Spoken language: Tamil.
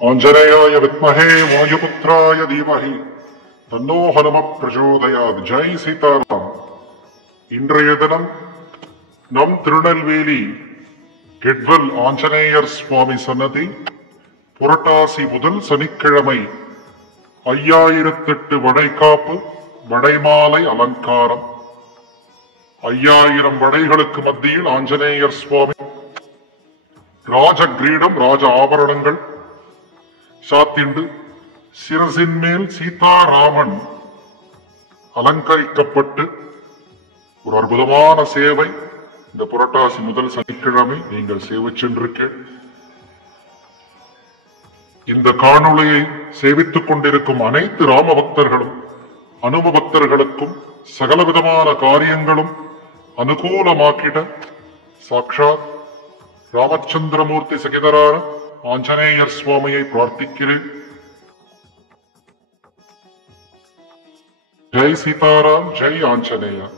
आंजनेयाय विद्महे वायुपुत्राय धीमहि तन्नो हनुमः प्रचोदयात्. जय सीताराम. இன்றைய தினம் நம் திருநெல்வேலி கெட்வெல் ஆஞ்சநேயர் சுவாமி சன்னதி புரட்டாசி முதல் சனிக்கிழமை 5008 வடைகாப்பு வடைமாலை அலங்காரம். 5000 வடைகளுக்கு மத்தியில் ஆஞ்சநேயர் சுவாமி ராஜ கிரீடம் ராஜ ஆபரணங்கள் சாத்திண்டு சிரசின் மேல் சீதாராமன் அலங்கரிக்கப்பட்டு ஒரு அற்புதமான சேவை இந்த புரட்டாசி முதல் சனிக்கிழமை நீங்கள் சேவை சென்றிருக்கேன். இந்த காணொளியை சேவித்துக் கொண்டிருக்கும் அனைத்து ராம பக்தர்களும் அனும பக்தர்களுக்கும் சகலவிதமான காரியங்களும் அனுகூலமாக்கிட சாட்சாத் ராமச்சந்திரமூர்த்தி சகிதரான ஆஞ்சநேயர் சுவாமியை பிரார்த்திக்கிறேன். ஜெய் சீதாராம். ஜெய் ஆஞ்சநேயா.